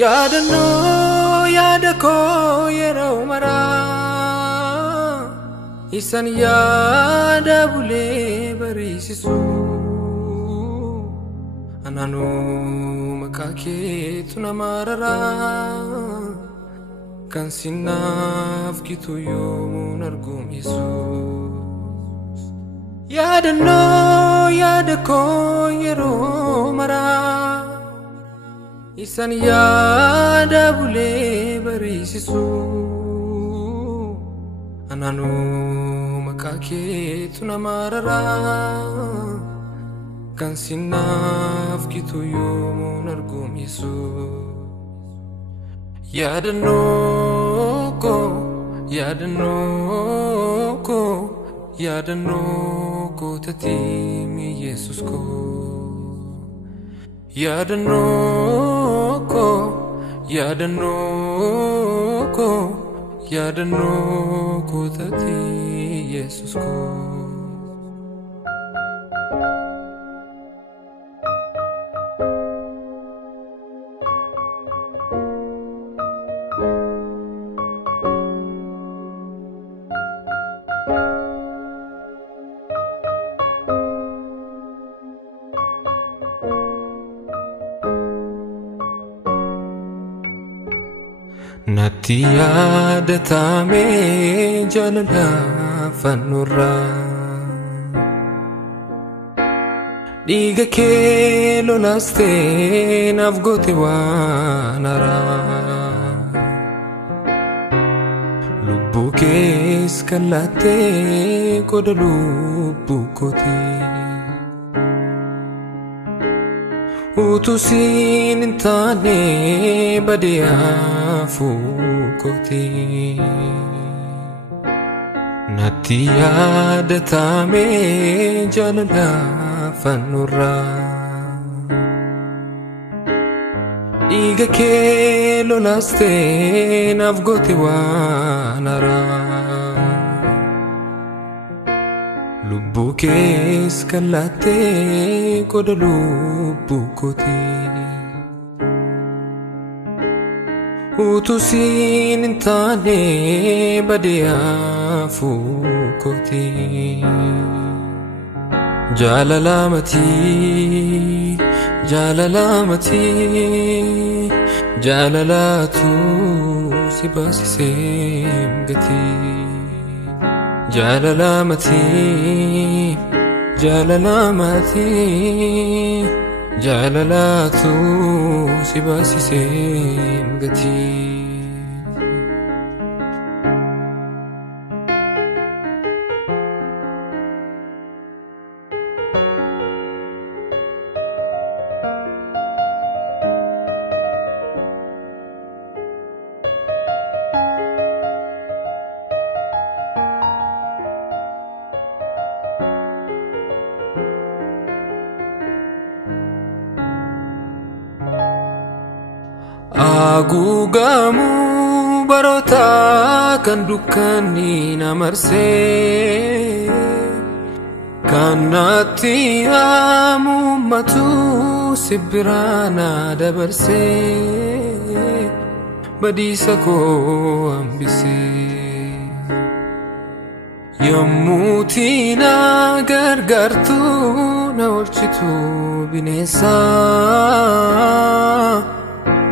Yaadannoo yaada koo yeroo maraa isan yaada bulee bariisisu anaanoo maqaa keetu nama raraa kan sinaaf gitu yoomuun arguun Yesuus. Yaadannoo yaada koo yeroo maraa isan yaada bulee bariisisu anaanoo maqaa keetu nama raraa kan sinaaf gitu yoomuun arguun Yesuus. Yaadannoo koo tatimi Yesus ko. Yaadannoo koo tati Yesus ko. Natti yaadatame jaalala fannurraa dhiiga kee lolaastee naaf goote waan haaraa lubbuu kees kan laattee qooda lubbuu kootii utuu siin hin taane badee hafuu kootii. Natti yaadatame jaalala fannurraa dhiiga kee lolaastee naaf goote waan haaraa lubbuu kees kan laattee qooda lubbuu kootii utuu siin hin taane badee hafuu kootii. Jaalalaatu si baasisee gatii. Jaalalaatu si baasisee gatii. Aguugamu baroota kan dukkanni na marsee kan natti hamuummatu sibbiraan na dabarsee badiisa koo hambisee yommuuti na gargaartu na oolchitu bineensaa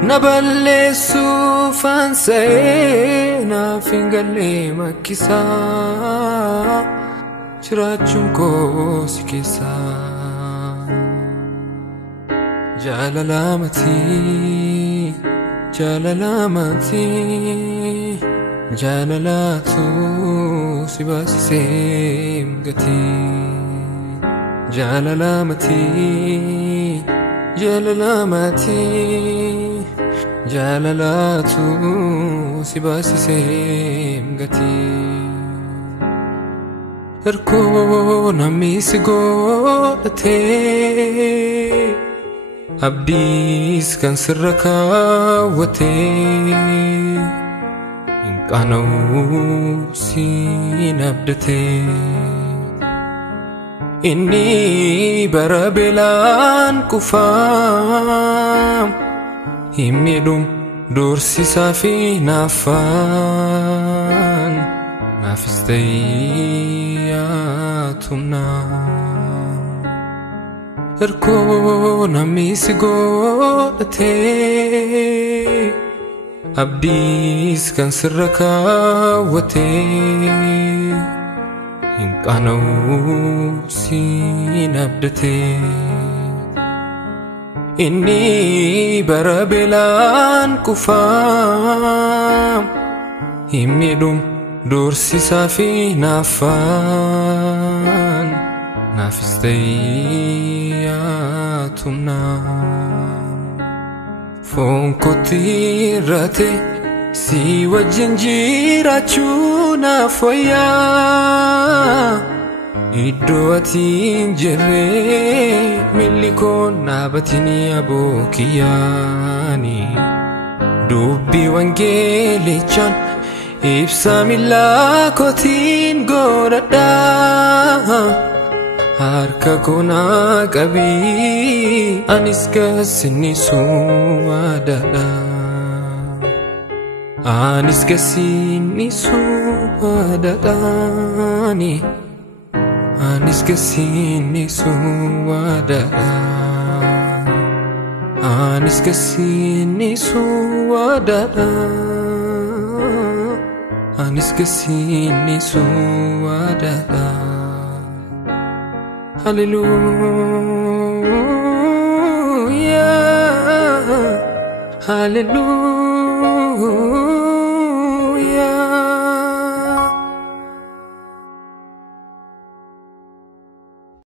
na balleessuuf ansa'ee naaf hin galle makkisaa jiraachuun koo si keessaa. Jaalalaatu si baasisee gatii. Jaalalaatu si baasisee gatii. Erkoo namni si godhatee abdiis kan sirra kaawwatee hin qaana'uu siin abdatee inni bara beelaan qufaam hin miidhum doorsisaa fi naafaan naafis ta'ii yaatumnaa erkoo namni si godhatee abdiis kan sirra kaawwatee hin qaana'uu siin abdatee inni bara beelaan qufaam hin miidhum doorsisaa fi naafaan naafis ta'ii yaatumnaa foon kootti irrate si wajjin jiraachuu naaf wayyaa iddoo ati hin jirre milli koo dhaabatiin aboo kiyyaani dubbii wangeelichaan ibsa miillaa kootiin godhadhaa harka koo naa qabii anis gasinnisuu waadaadha anis gasinnisuu waadaadhaani anis gasinnisuu waadaadha anis gasinnisuu waadaadha anis gasinnisuu waadaadha Hallelujah, hallelujah.